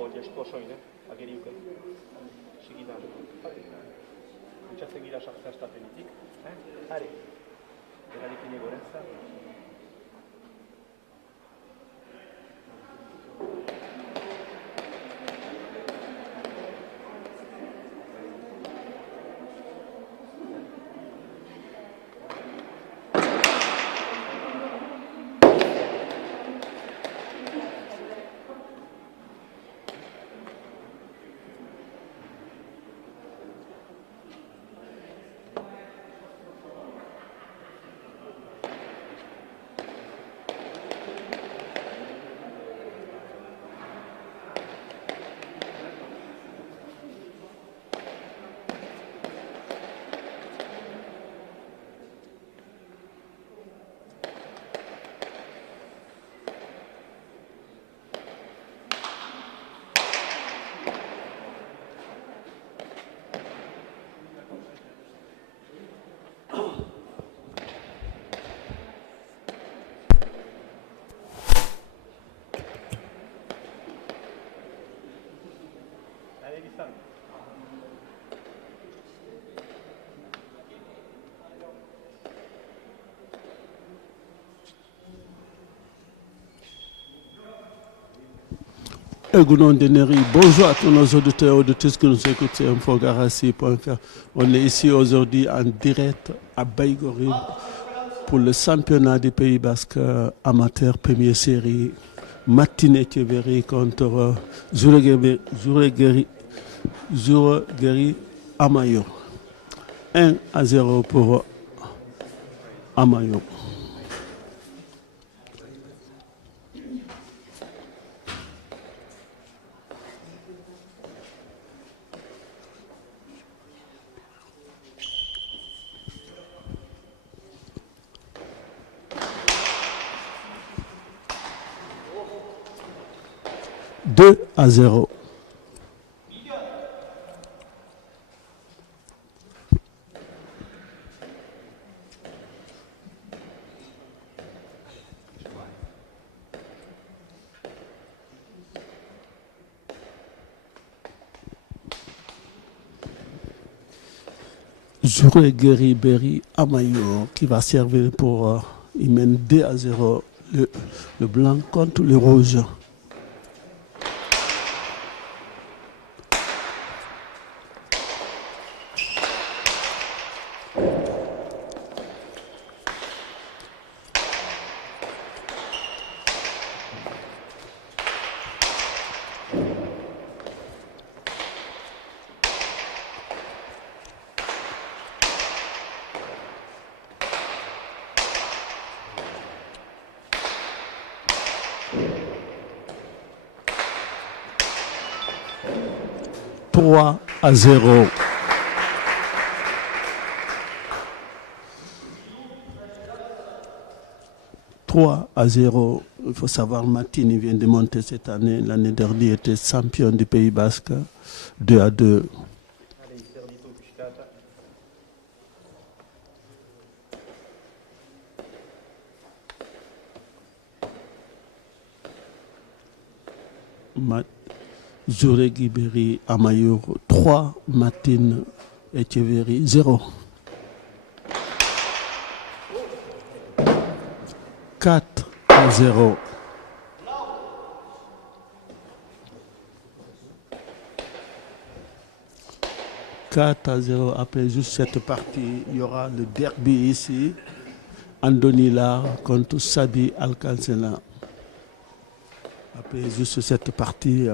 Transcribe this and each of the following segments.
foglie, esposoine, ageriuke. Sigitan. Kutsatzen gira sartzea Are. Erarik inegorenza. Gounon Deneri, bonjour à tous nos auditeurs et auditrices qui nous écoutent sur infogarassi.fr. On est ici aujourd'hui en direct à Baïgori pour le championnat du Pays Basque amateur première série. Matinée Tcheveri contre Zouregeri Amayo. 1-0 pour Amayo. Deux à 0. Zouregeri Berry Amayo qui va servir pour il mène 2 à 0 le blanc contre le rouge. Trois à 0. Il faut savoir, Martini vient de monter cette année. L'année dernière, était champion du Pays Basque. 2 à 2. Zouregeri Berry Amayo 3, Martine Etcheverry 0. 4 à 0. Après juste cette partie, il y aura le derby ici. Andonila contre Sabi Alcancela. Après juste cette partie.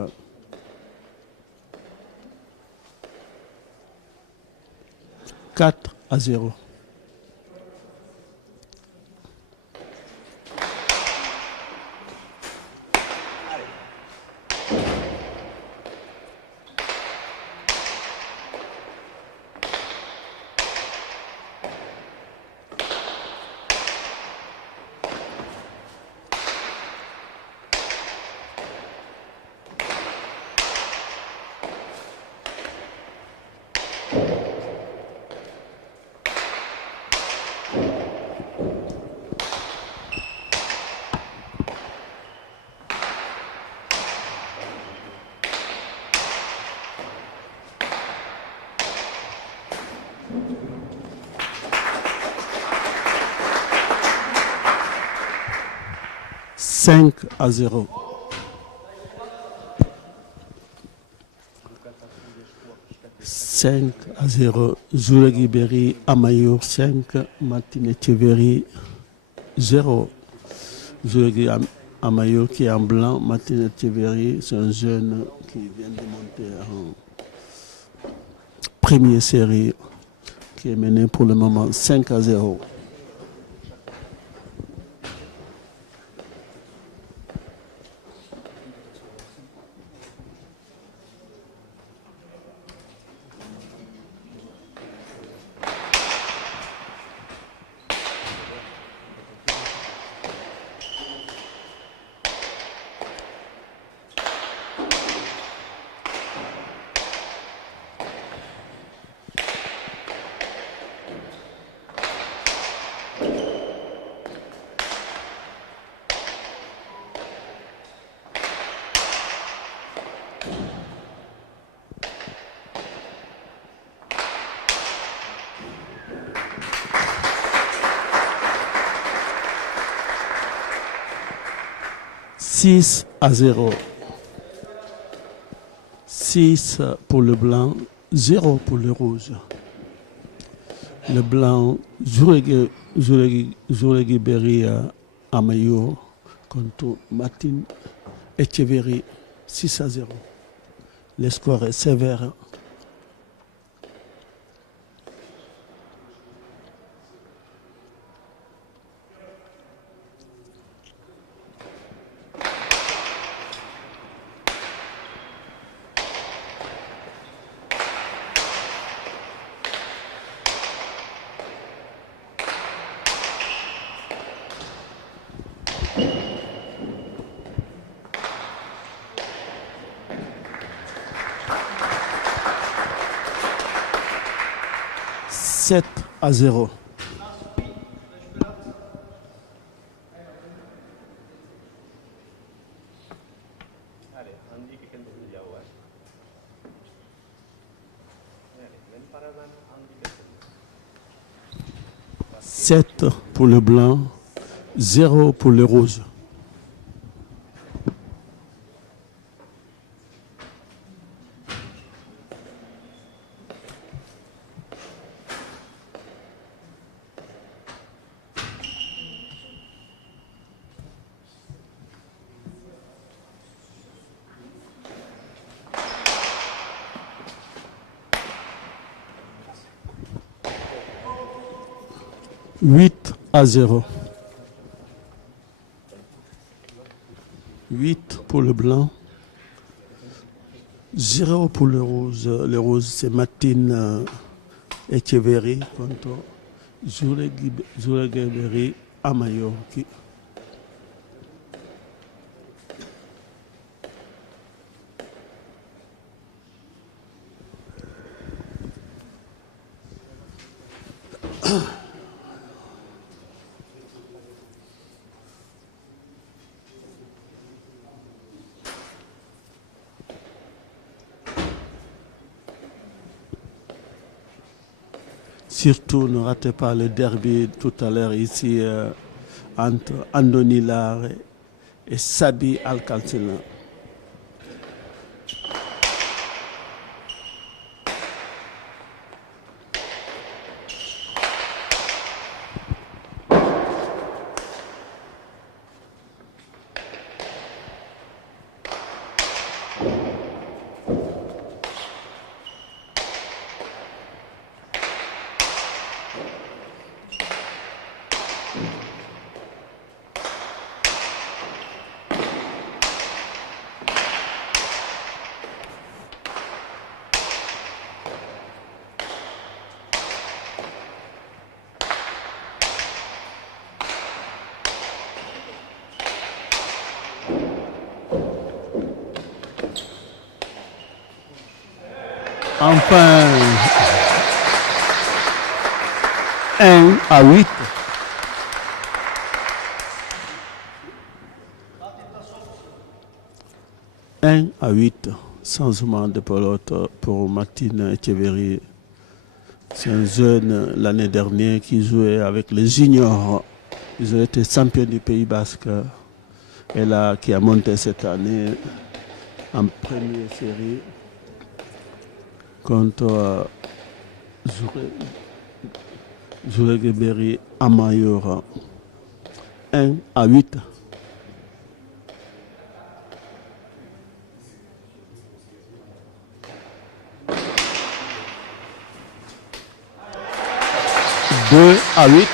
4 à 0. 5-0. 5-0. Zouragui Berry, Amayour 5, Martine Etcheverry 0. Zouragui Amayour qui est en blanc, Martine Etcheverry, c'est un jeune qui vient de monter en première série, qui est mené pour le moment 5-0. Six à 0. 6 pour le blanc, 0 pour le rouge. Le blanc, Zouragui Berry Amayour contre Martine Etcheverry, 6-0. Le score est sévère. Sept à 0. Allez, Andy che kende di Yahweh. Allez, même par avant, Andy che kende. 7 pour le blanc, 0 pour le rouge. Huit à 0. 8 pour le blanc, 0 pour le rouge. Le rouge, c'est Martine Etcheverry contre Zouragui Berry Amayour. 'Surtout, ne ratez pas le derby tout à l'heure ici entre Andoni Lar et Sabi Alcantara. Enfin, 1-8. À 8, changement de pelote pour Martine Etcheverry C'est un jeune l'année dernière qui jouait avec les juniors. Ils ont été champions du Pays Basque. Et là, qui a monté cette année en première série contre Joué-Guéberi Amayora. 1-8. Deux à 8.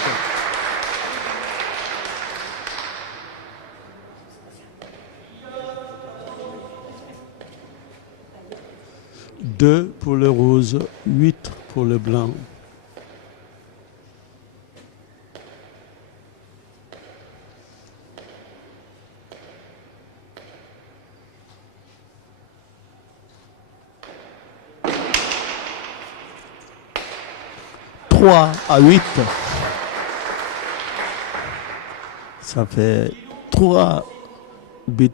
Deux pour le rose, 8 pour le blanc. Trois à 8. Ça fait 3 buts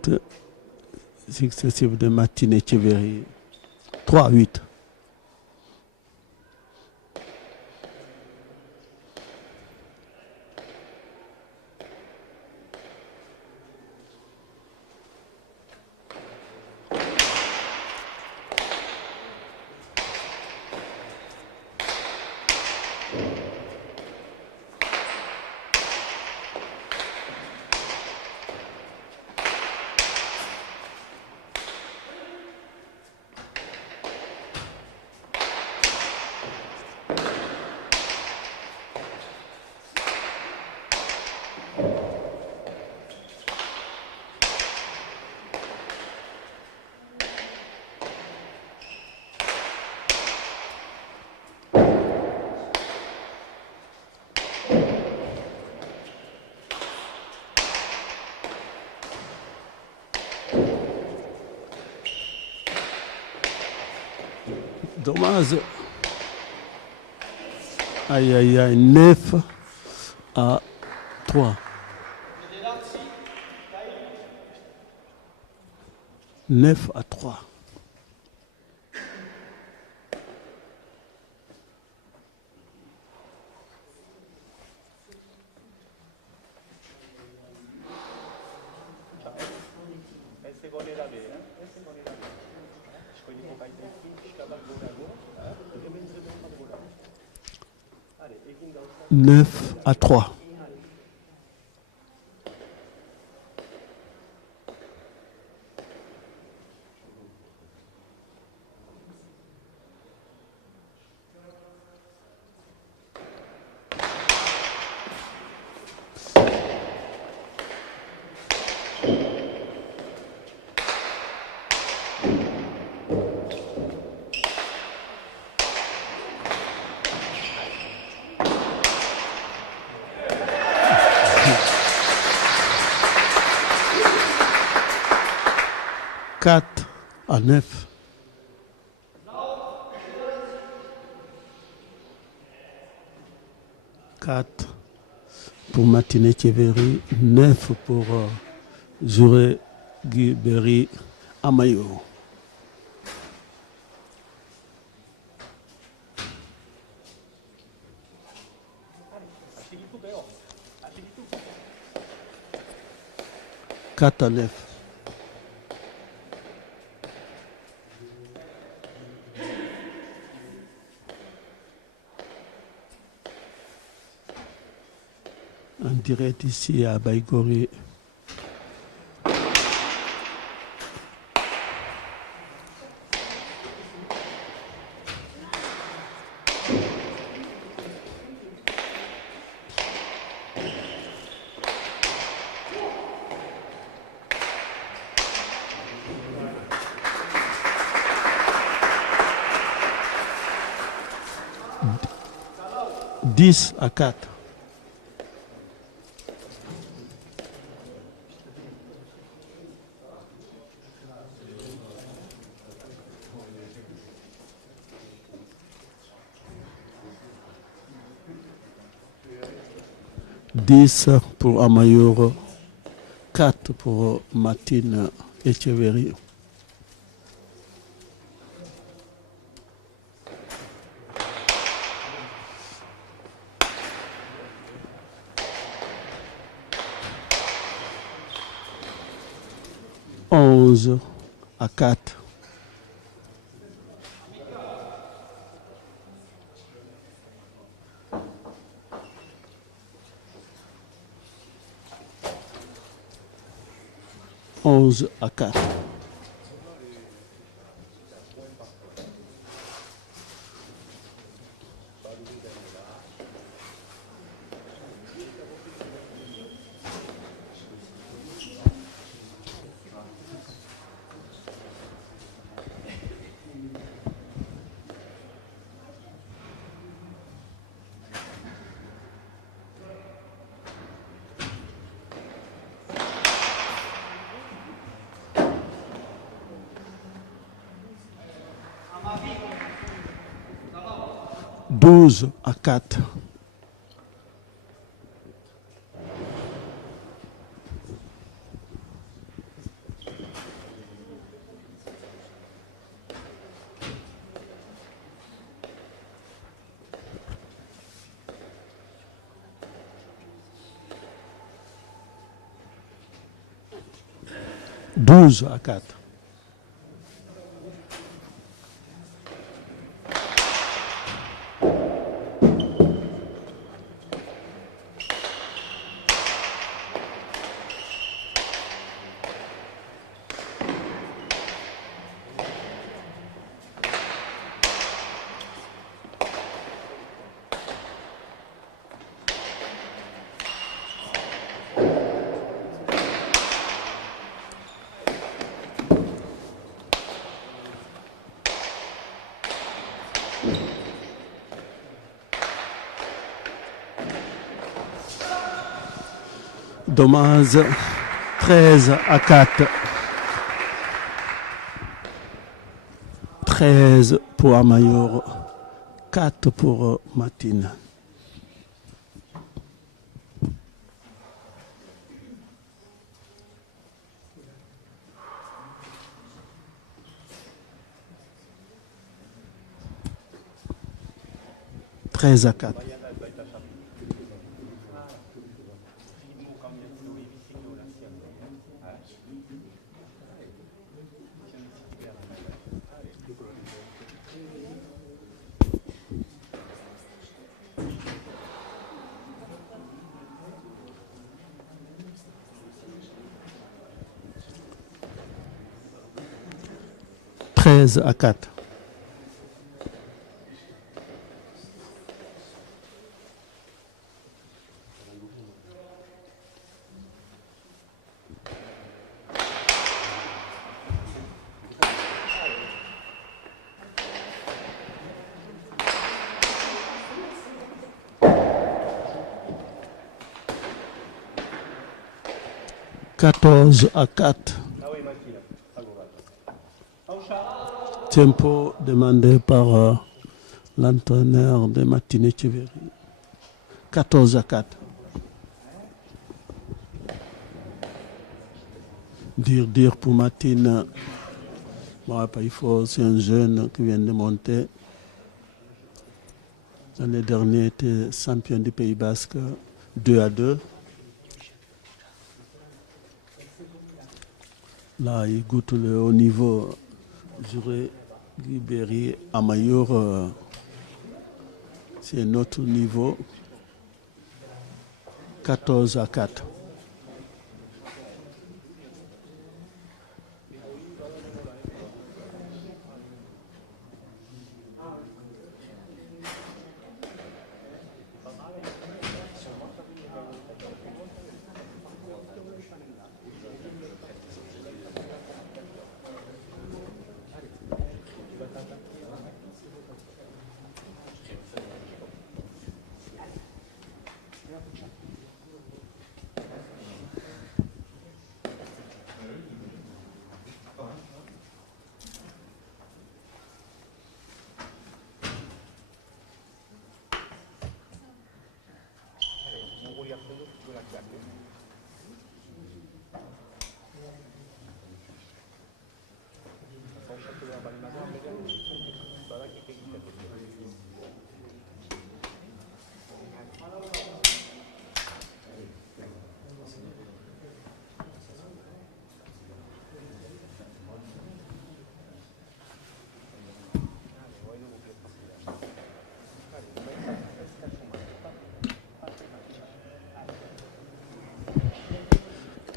successifs de Martin Etcheverry. 3 à 8. Dommage. Aïe, aïe, aïe. 9 à 3. 9 à 3. Neuf à 3. Quatre à 9. Quatre pour Martin Etcheverry, 9 pour Joué-Guéberi Amayo. Quatre à 9. En direct ici à Baïgoré. Dix à 4. Dix pour Amayoro, 4 pour Martin Etcheverry. 11-4. Onze à 4. Douze à 4. Douze à 4. Dommage, 13-4. 13 pour Amayor, 4 pour Martine. Treize à 4. Treize à 4. Quatorze à 4. Tempo demandé par l'entraîneur de Martine Etcheverry. 14 à 4. Dire pour Martine. Bon, il faut, c'est un jeune qui vient de monter. L'année dernière, était champion du Pays Basque 2-2. Là, il goûte le haut niveau. J'aurais libéré Amayor. C'est un autre niveau. 14 à 4.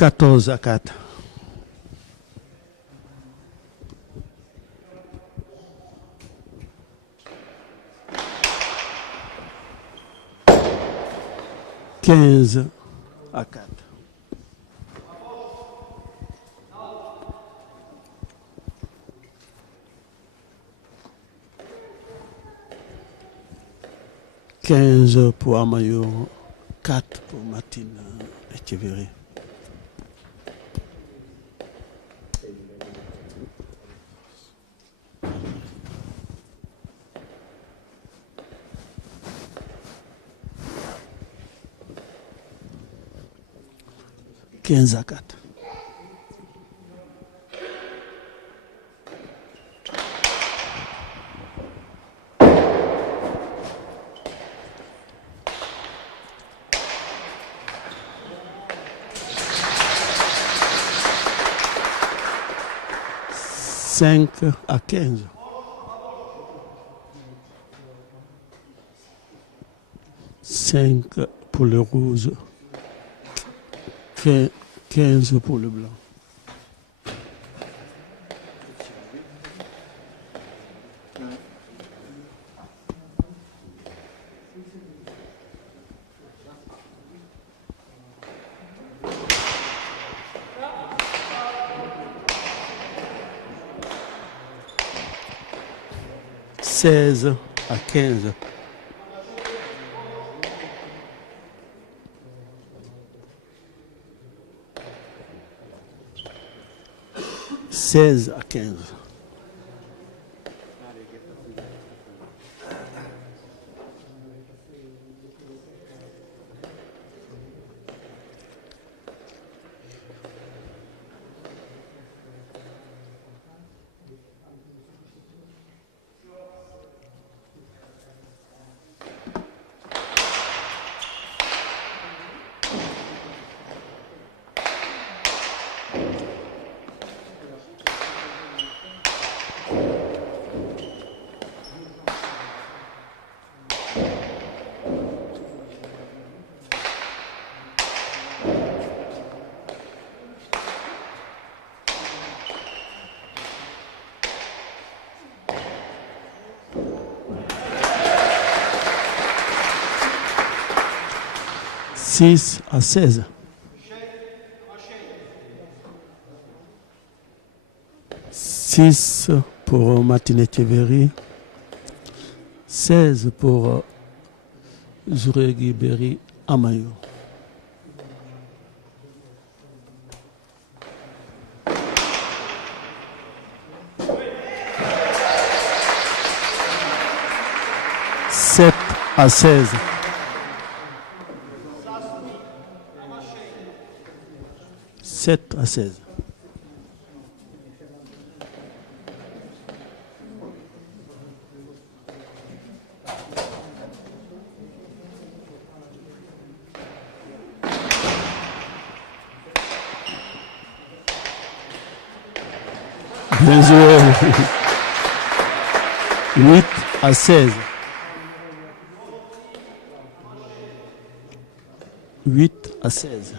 14-4. Quinze à 4. Quinze pour Amayo, 4 pour Martine Etcheverry. Quinze à 4. Cinq à 15. Cinq pour le rouge. 15 pour le blanc. Seize à 15. 16 à 15. Six à 16. Six pour Martine Etcheverry. 16 pour Zuregi Berry Amayo. Sept à 16. 7 à 16. Bien joué. 8 à 16. 8 à 16.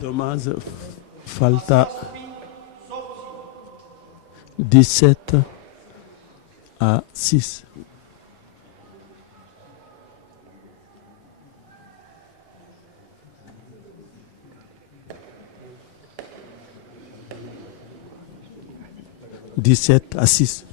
Dommage, falta 17 à 6. Dix-sept à 6.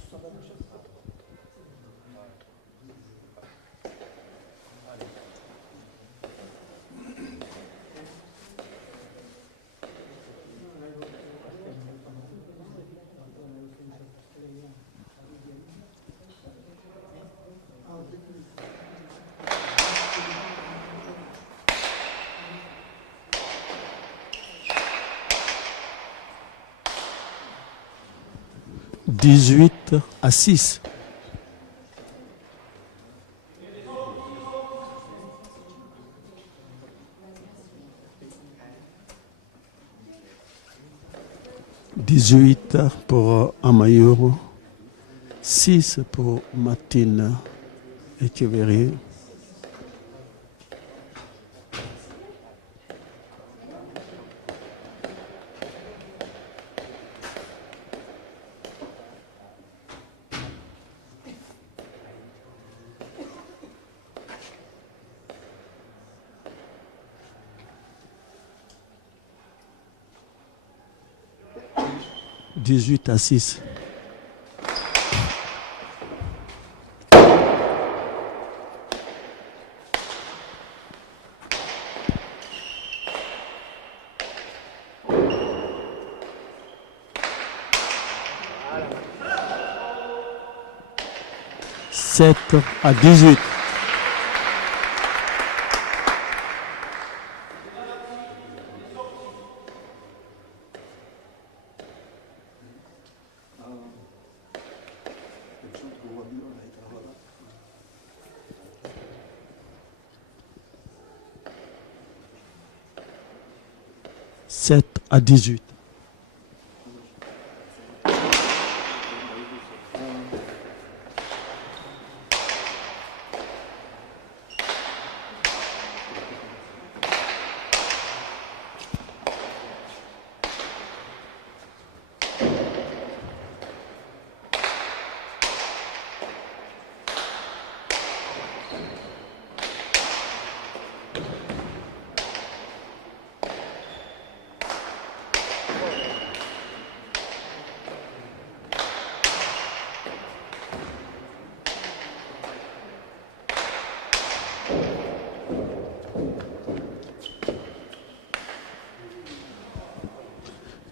Dix-huit à 6. 18 pour Amayoro, 6 pour Martine Echeverry, 18-6. Sept à 18. Sept à 18.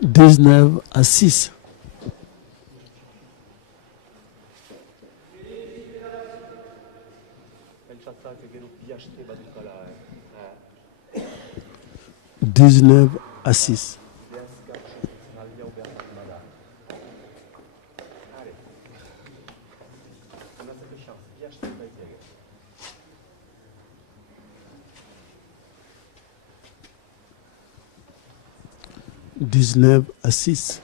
Dix-neuf à 6. Dix-neuf à 6. Dix-neuf à 6.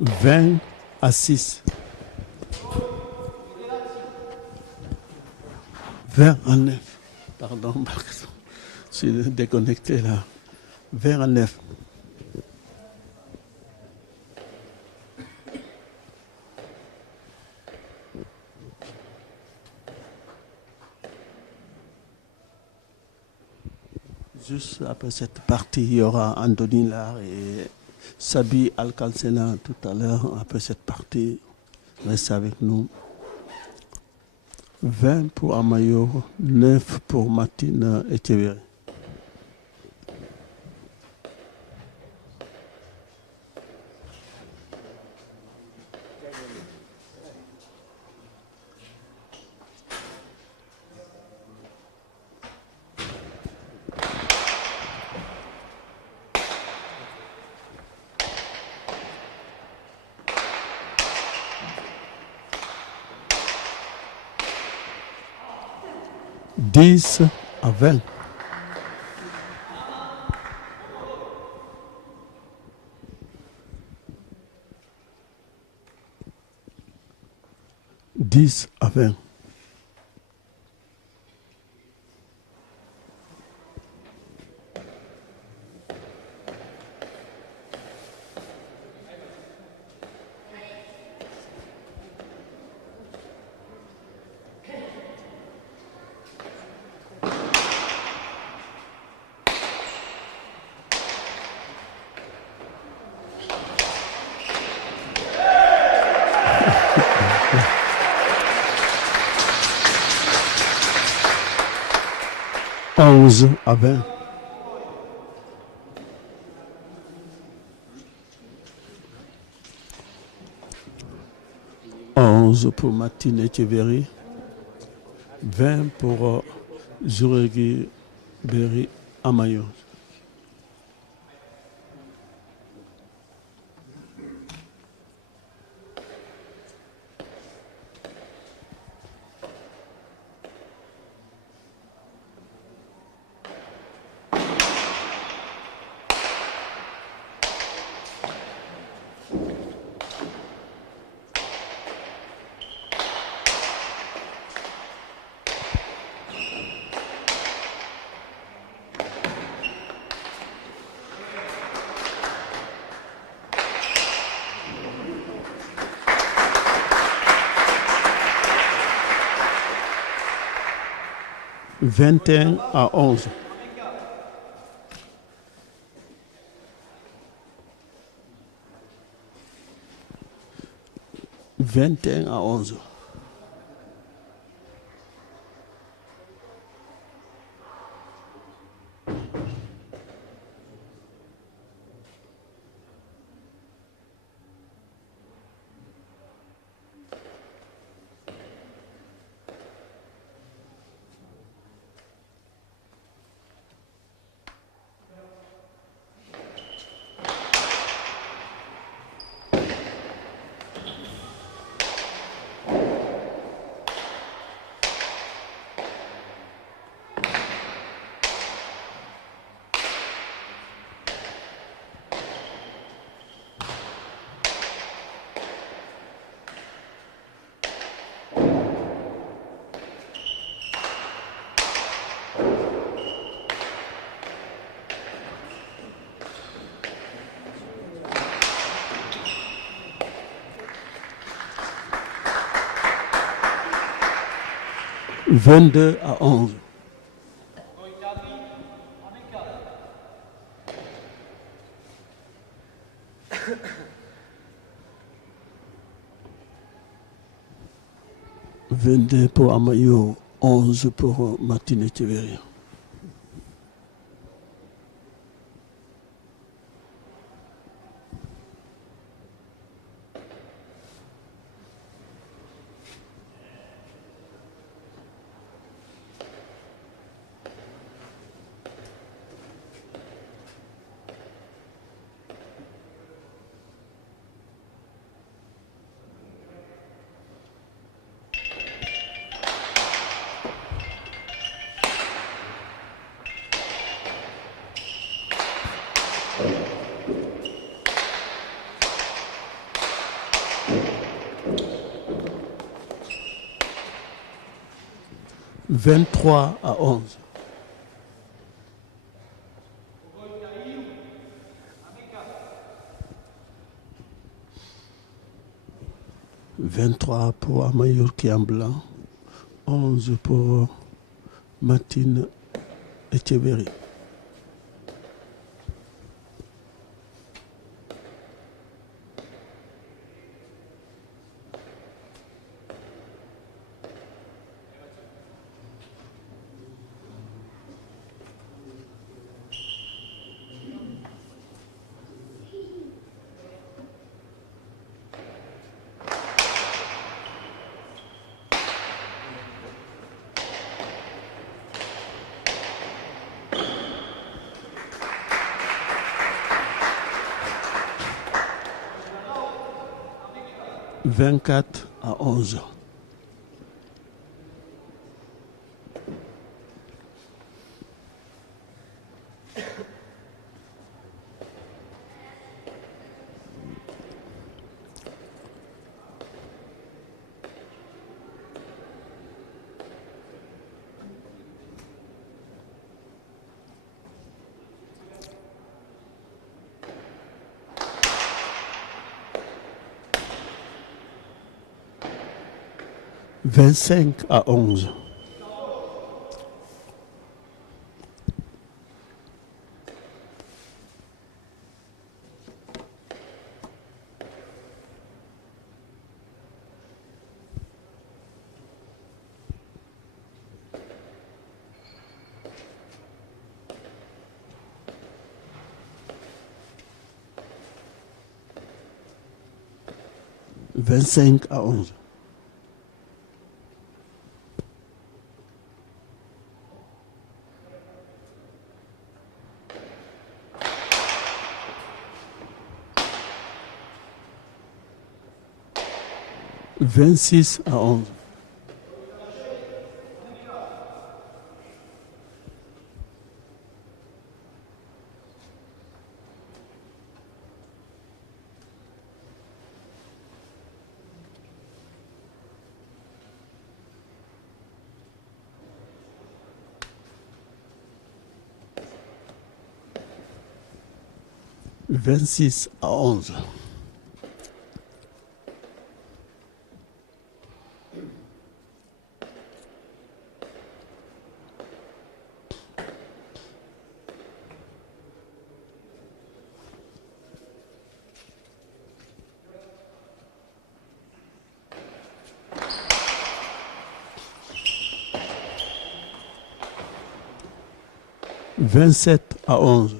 Vingt à 6. 20 à 9. Pardon, je suis déconnecté là. 20 à 9. Juste après cette partie, il y aura Anthony Lar et Sabi Alcalcena tout à l'heure. Après cette partie, reste avec nous. 20 pour Amayo, 9 pour Martine Echeverry. Dix à 20. Dix à 20. Onze à 20. 11 pour Martine Echeverry, 20 pour Zuregi Berry Amayo. Vingt et un à 11. Vingt et un à 11. Vingt-deux à 11. Vingt-deux pour Amayo, 11 pour Martine Echeverria. Vingt-trois à 11. Vingt-trois pour Amayo qui est en blanc, 11 pour Martine Echeverria. Vingt-quatre à 11. Vingt-cinq à 11. Vingt-cinq à 11. 26-11. Vingt-six à 11. Vingt-sept à 11.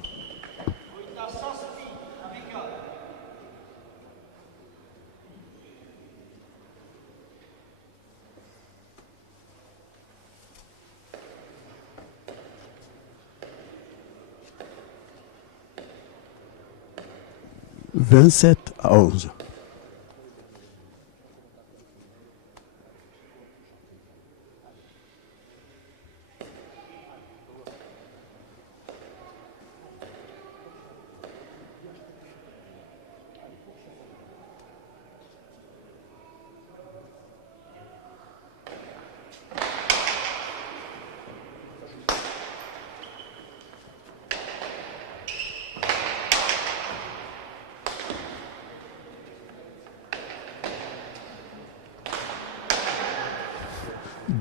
Vingt-sept à 11.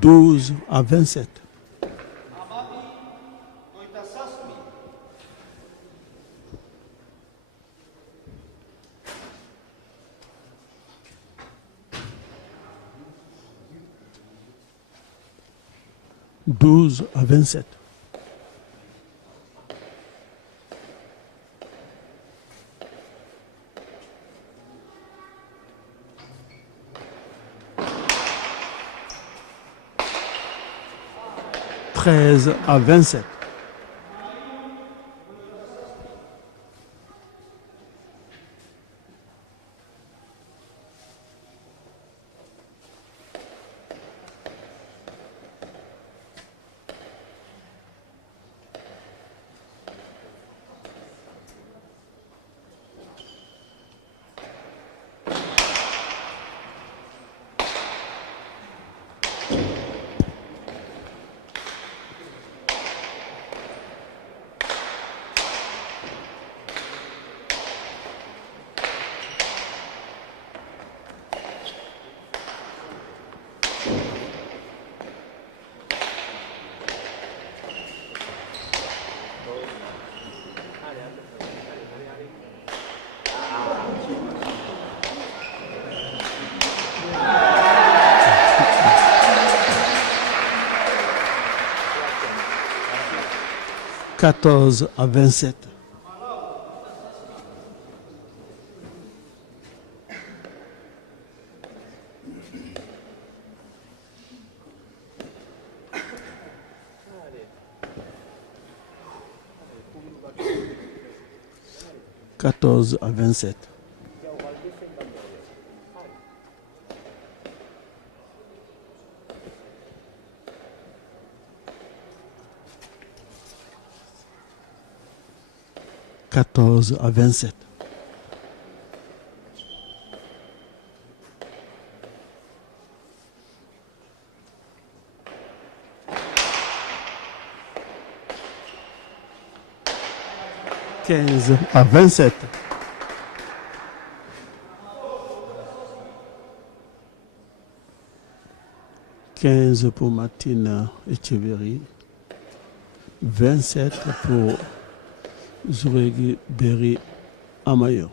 Douze à 27. 12 à 27. Treize à 27. Quatorze à 27. Quatorze à 27. Quatorze à 27. Quinze à 27. Quinze pour Martina Echeverry. 27 pour Zuregi Berry Amayo.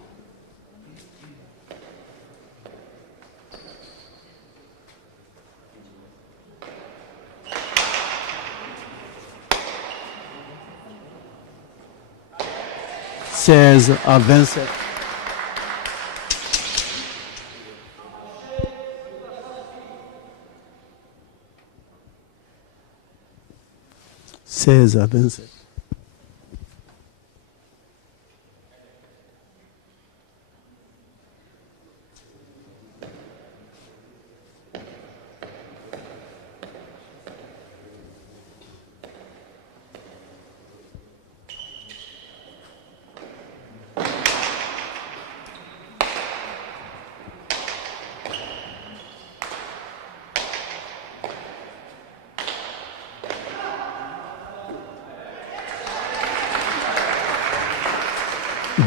Seize à 27. Seize à 27.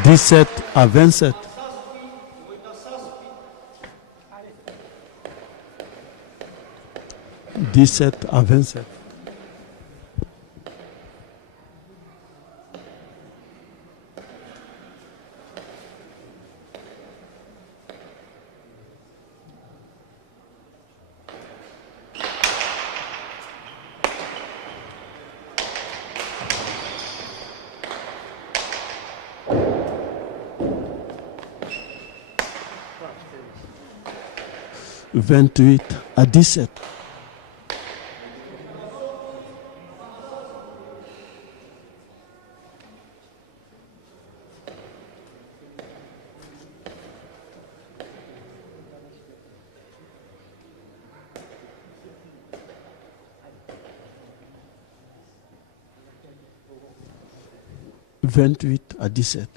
17-27. 17-27. « 28-17. 28-17.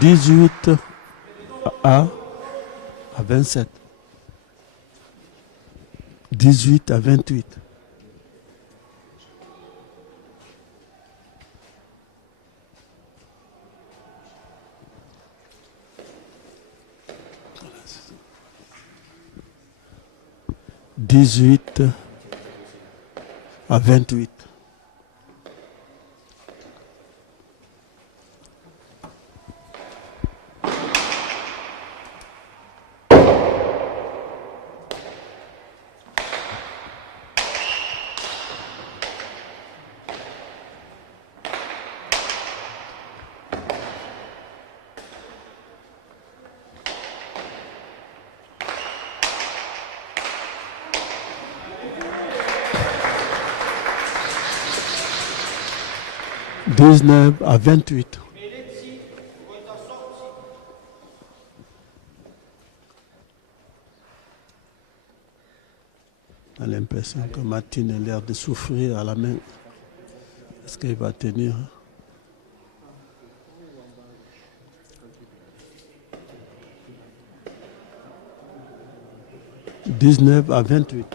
Dix-huit à 27. 18-28. Dix-huit à 28. Dix-neuf à 28. On a l'impression que Martine a l'air de souffrir à la main. Est-ce qu'il va tenir? « 19 à 28. »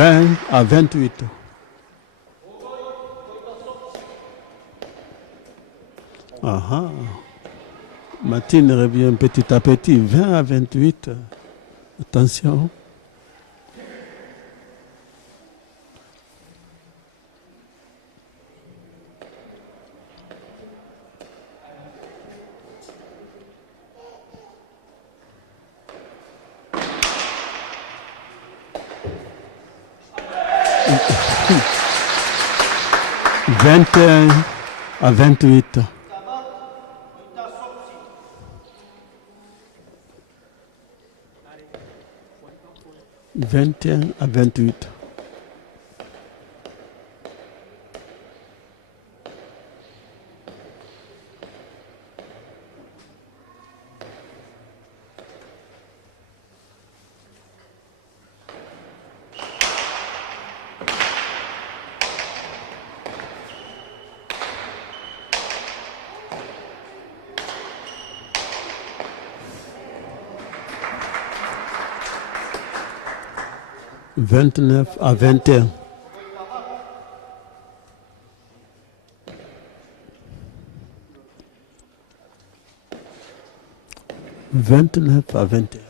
20 à 28. Ah, Martine revient petit à petit. 20 à 28. Attention. « 21 à 28. » 21 à 28. « 29 à 21. » 29 à 21.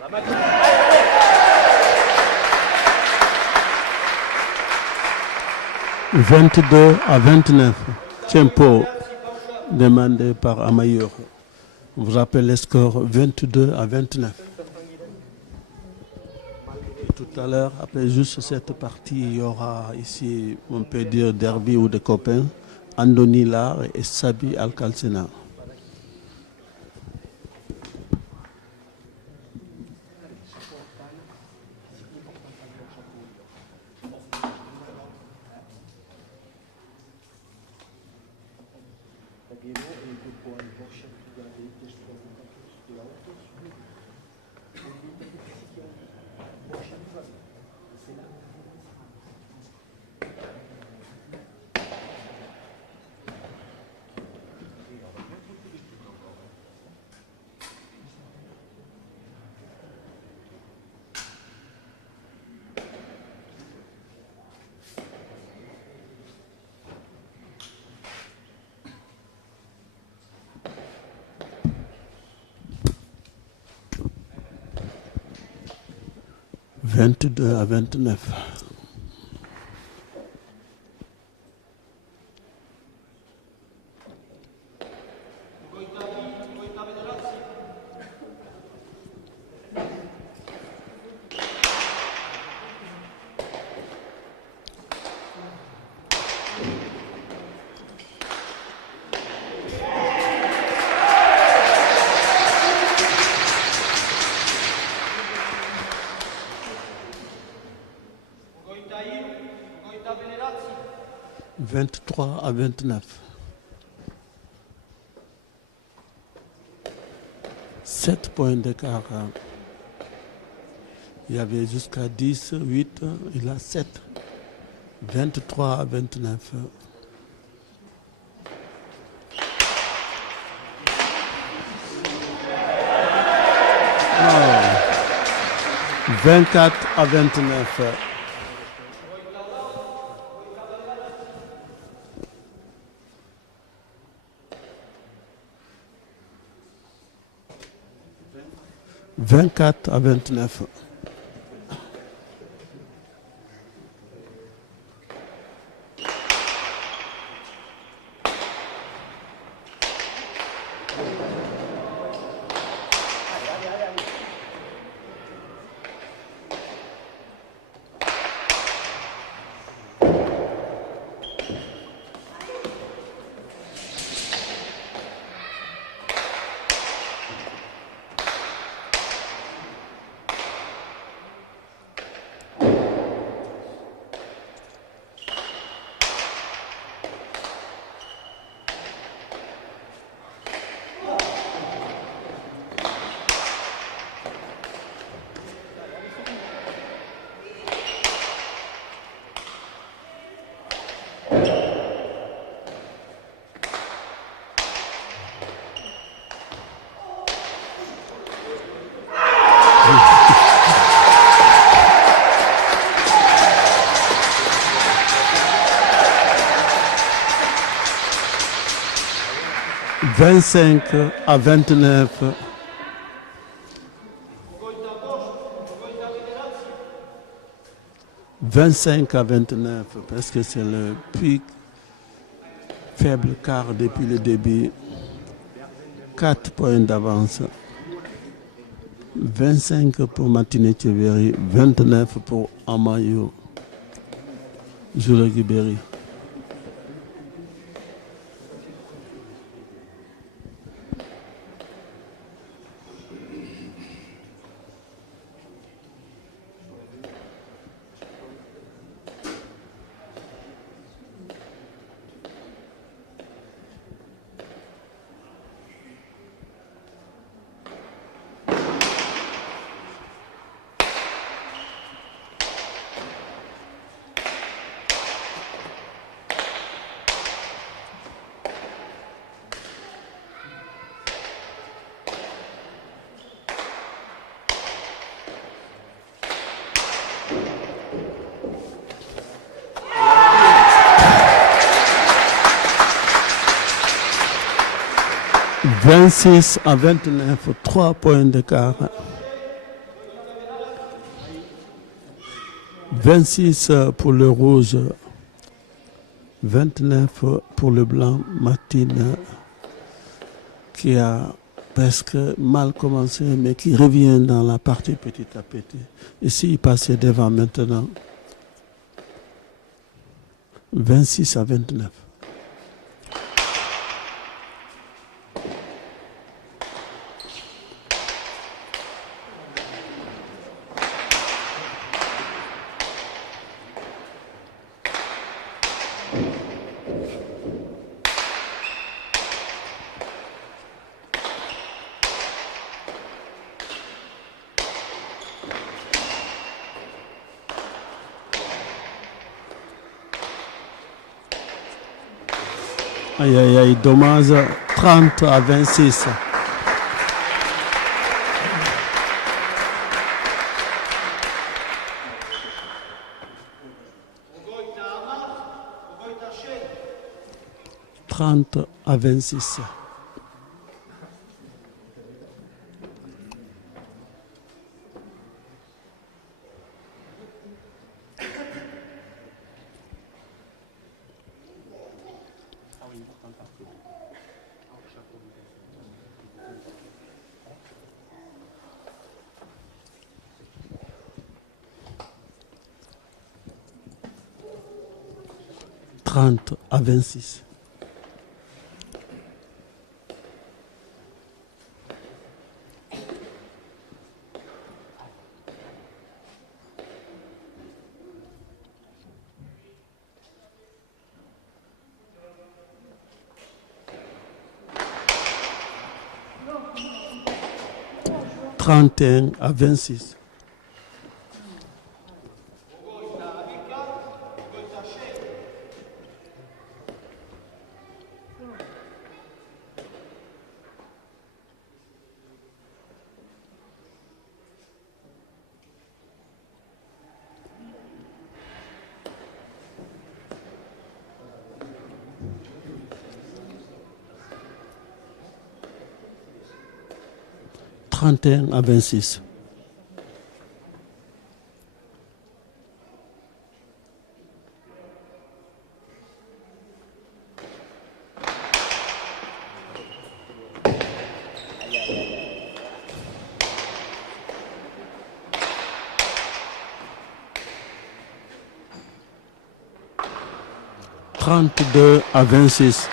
La machine. 22 à 29. Tempo demandé par Amayor. On vous rappelle les scores 22 à 29. Et tout à l'heure, après juste cette partie, il y aura ici, on peut dire, derby ou des copains, Andoni Lar et Sabi Alcalcena. « 22 à 29. « 23 à 29. 7 points d'écart. Il y avait jusqu'à 10, 8, il a 7. 23 à 29. Oh. 24 à 29. « 24 à 29. » « 25 à 29. » 25 à 29, parce que c'est le plus faible quart depuis le début. 4 points d'avance. 25 pour Martinet Cheveri, 29 pour Amayo Jouragiberi. 26-29, 3 points d'écart. 26 pour le rouge, 29 pour le blanc. Martine qui a presque mal commencé, mais qui revient dans la partie petit à petit. Ici, il passe devant maintenant. 26-29. Aïe, aïe, aïe, dommage. 30-26. À 26. À 26. À 26. À 26. À 26.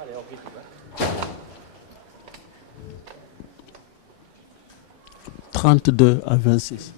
Allez, on vite. 32-26.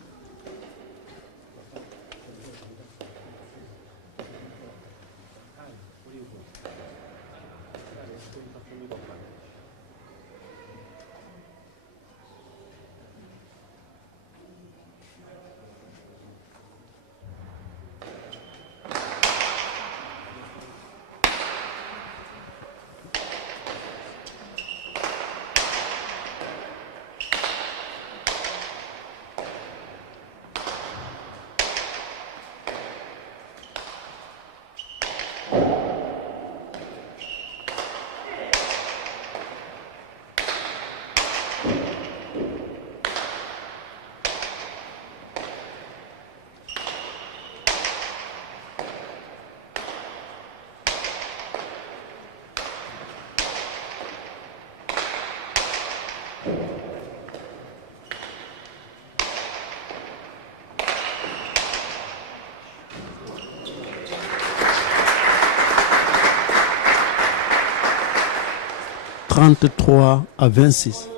À 26.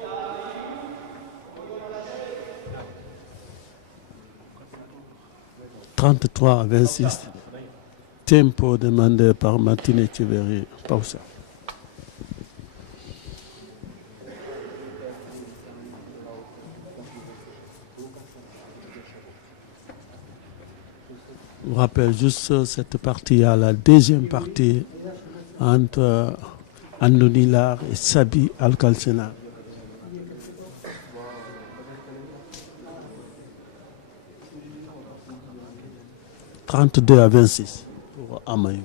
À 26. Tempo demandé par Martine Echeverri. Pausa. Je vous rappelle juste cette partie à la deuxième partie entre Andoni Lar et Sabi Alcalcena. 32 à 26 pour Amayou.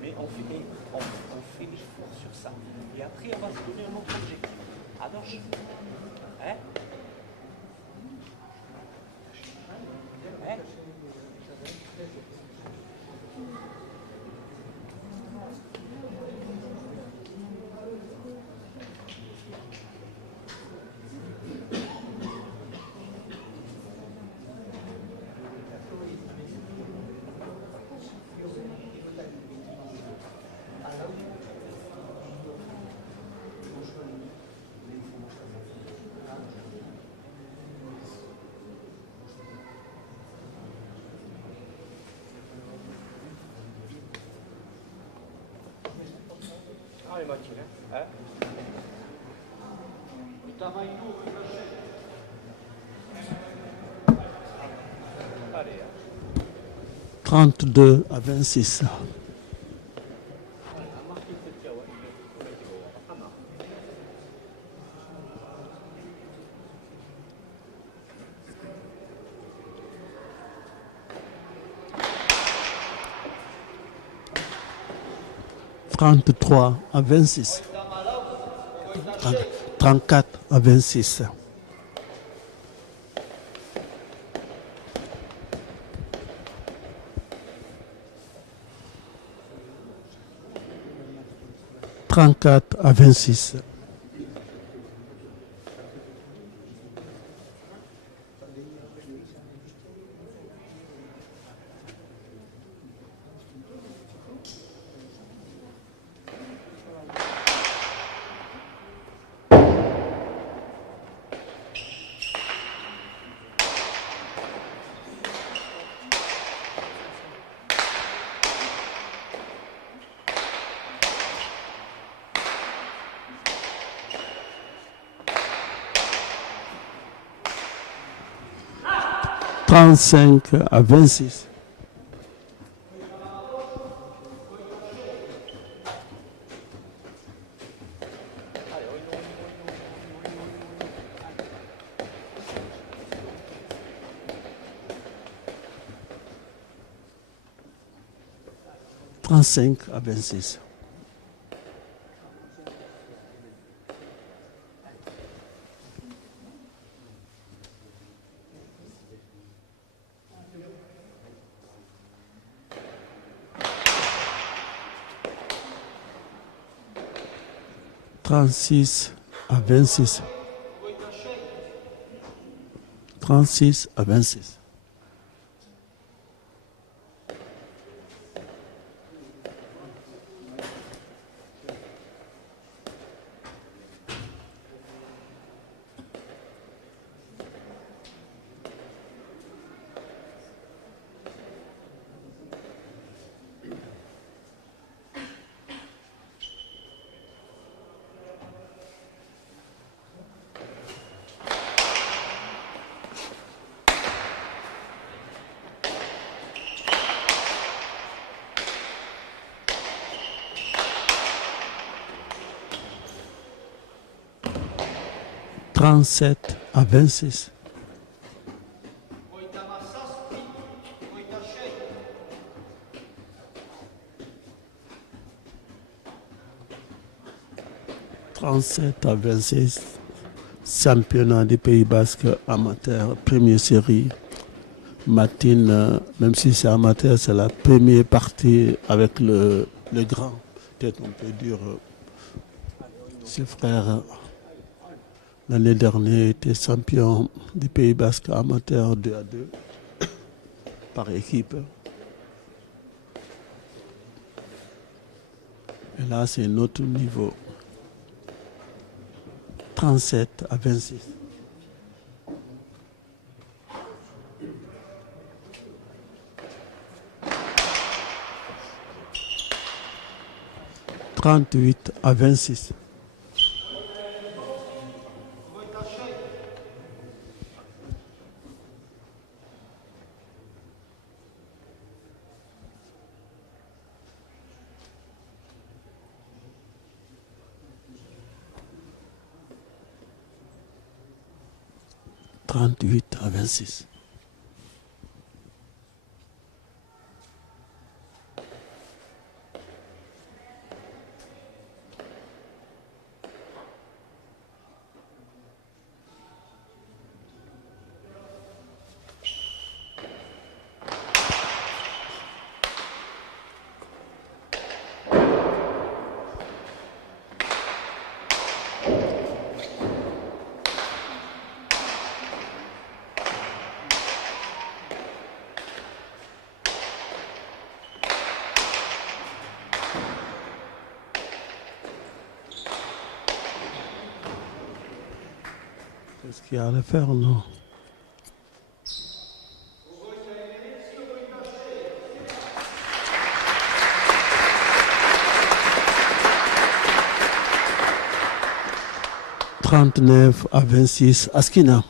Mais on fait l'effort sur ça. Et après, on va se donner un autre objectif. Alors, hein? Hein? Ah, les machines, hein? Allez, 32 à 26. 33 à 26. 34 à 26. 34 à 26. 35 à 26. 35 à 26. 36 à 26. 36 à 26. 37 à 26. 37 à 26. Championnat du Pays Basque amateur, première série. Matine, même si c'est amateur, c'est la première partie avec le grand. Peut-être on peut dire ses frères. L'année dernière, était champion du Pays Basque amateur 2 à 2 par équipe. Et là, c'est un autre niveau. 37 à 26. 38-26. Trente-huit à 26. Qu'est-ce qu'il y a à faire, non? Trente-neuf à 26, Askina.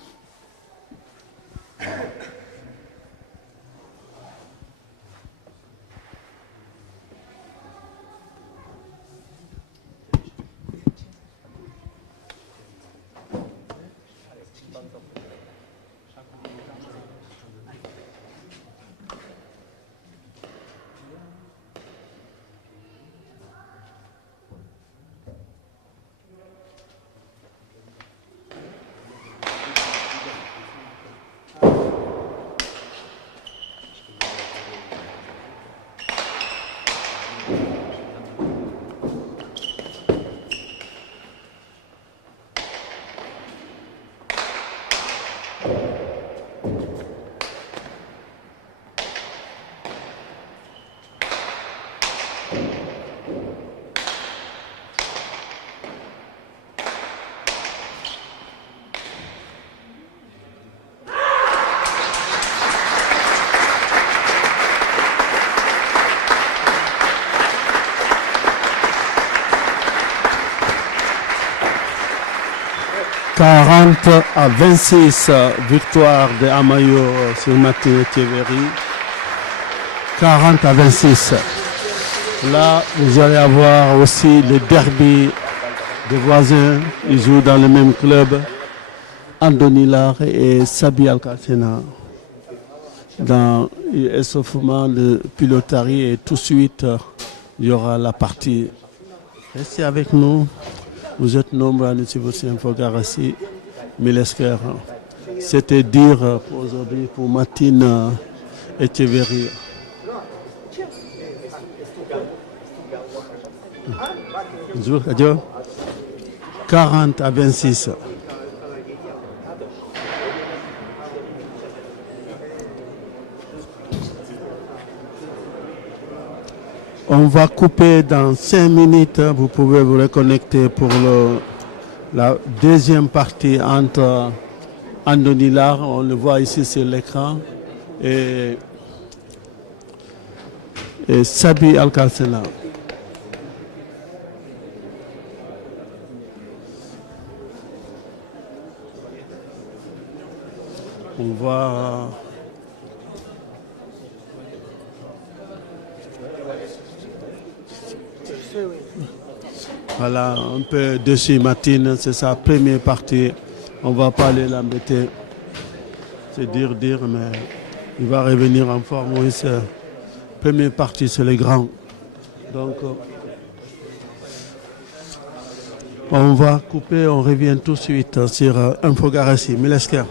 Quarante à 26, victoire de Amayo sur Martin Thievery. 40 à 26. Là, vous allez avoir aussi le derby des voisins. Ils jouent dans le même club. Andoni Lar et Sabi Alcacena. Dans l'échauffement, le pilotari, et tout de suite, il y aura la partie. Restez avec nous. Vous êtes nombreux à nous suivre sur Infogarassi, Milesker. C'était dire pour aujourd'hui pour Martine Etcheverry. Bonjour, adieu. 40 à 26. On va couper dans 5 minutes. Vous pouvez vous reconnecter pour la deuxième partie entre Andoni Lar, on le voit ici sur l'écran, et Sabi Alcacena. On voit voilà un peu dessus Martine, c'est sa première partie. On ne va pas aller l'embêter. C'est dire, mais il va revenir en forme. Oui, c'est première partie, c'est les grands. Donc, on va couper, on revient tout de suite sur Infogarassi. Milesker.